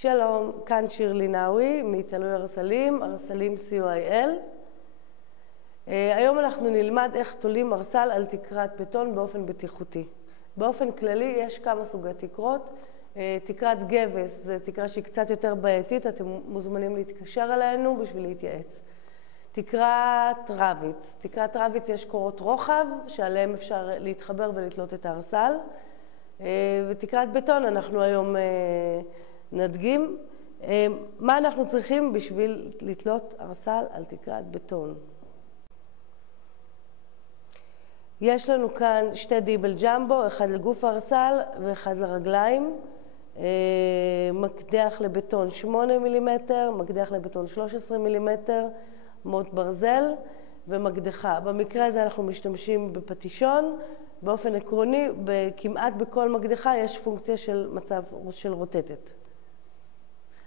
שלום, כאן שירלי נאווי מתלוי ארסלים, ארסלים COIL. היום אנחנו נלמד איך תולים ארסל על תקרת בטון באופן בטיחותי. באופן כללי יש כמה סוגי תקרות. תקרת גבס זו תקרה שהיא קצת יותר בעייתית, אתם מוזמנים להתקשר אלינו בשביל להתייעץ. תקרת רביץ. תקרת רביץ יש קורות רוחב שעליהם אפשר להתחבר ולתלות את הארסל. ותקרת בטון אנחנו היום נדגים מה אנחנו צריכים בשביל לתלות ארסל על תקרת בטון. יש לנו כאן שתי דיבל ג'מבו, אחד לגוף הארסל ואחד לרגליים. מקדח לבטון 8 מילימטר, מקדח לבטון 13 מילימטר, מוט ברזל ומקדחה. במקרה הזה אנחנו משתמשים בפטישון. באופן עקרוני, כמעט בכל מקדחה יש פונקציה של מצב של רוטטת.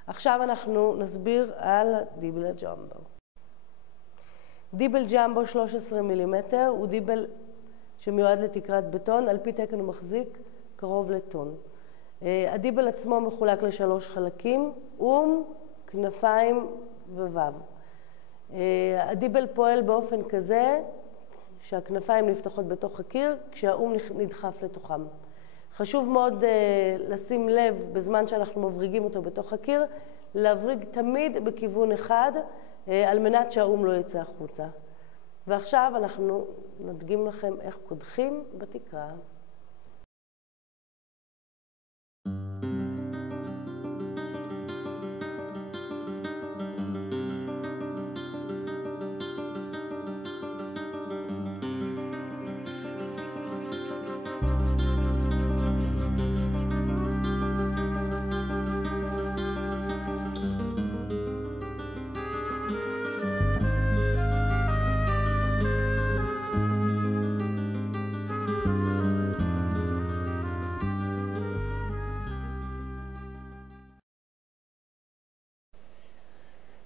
עכשיו אנחנו נסביר על דיבל ג'מבו. דיבל ג'מבו 13 מילימטר הוא דיבל שמיועד לתקרת בטון, על פי תקן הוא מחזיק קרוב לטון. הדיבל עצמו מחולק לשלוש חלקים, כנפיים ווו. הדיבל פועל באופן כזה שהכנפיים נפתחות בתוך הקיר כשהאום נדחף לתוכם. חשוב מאוד לשים לב בזמן שאנחנו מבריגים אותו בתוך הקיר, להבריג תמיד בכיוון אחד על מנת שהאום לא יצא החוצה. ועכשיו אנחנו נדגים לכם איך קודחים בתקרה.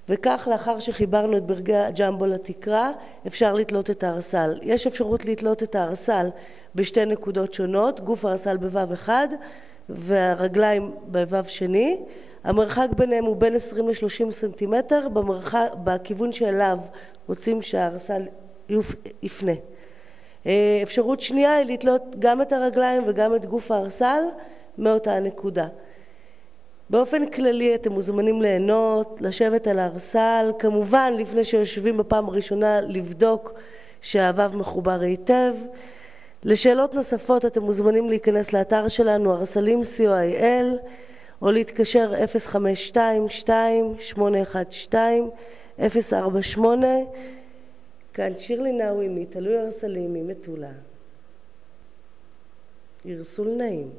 וכך לאחר שחיברנו את ברגי הג'מבו לתקרה, אפשר לתלות את הארסל. יש אפשרות לתלות את הארסל בשתי נקודות שונות, גוף הארסל בוו אחד והרגליים בוו שני. המרחק ביניהם הוא בין 20 ל-30 סנטימטר, בכיוון שאליו רוצים שהארסל יפנה. אפשרות שנייה היא לתלות גם את הרגליים וגם את גוף הארסל מאותה הנקודה. באופן כללי אתם מוזמנים ליהנות, לשבת על הארסל, כמובן לפני שיושבים בפעם הראשונה לבדוק שהוו מחובר היטב. לשאלות נוספות אתם מוזמנים להיכנס לאתר שלנו ארסלים COIL או להתקשר 052-2812-048. כאן שירלי נאווי מתלוי ארסלים ממטולה. ירסול נעים.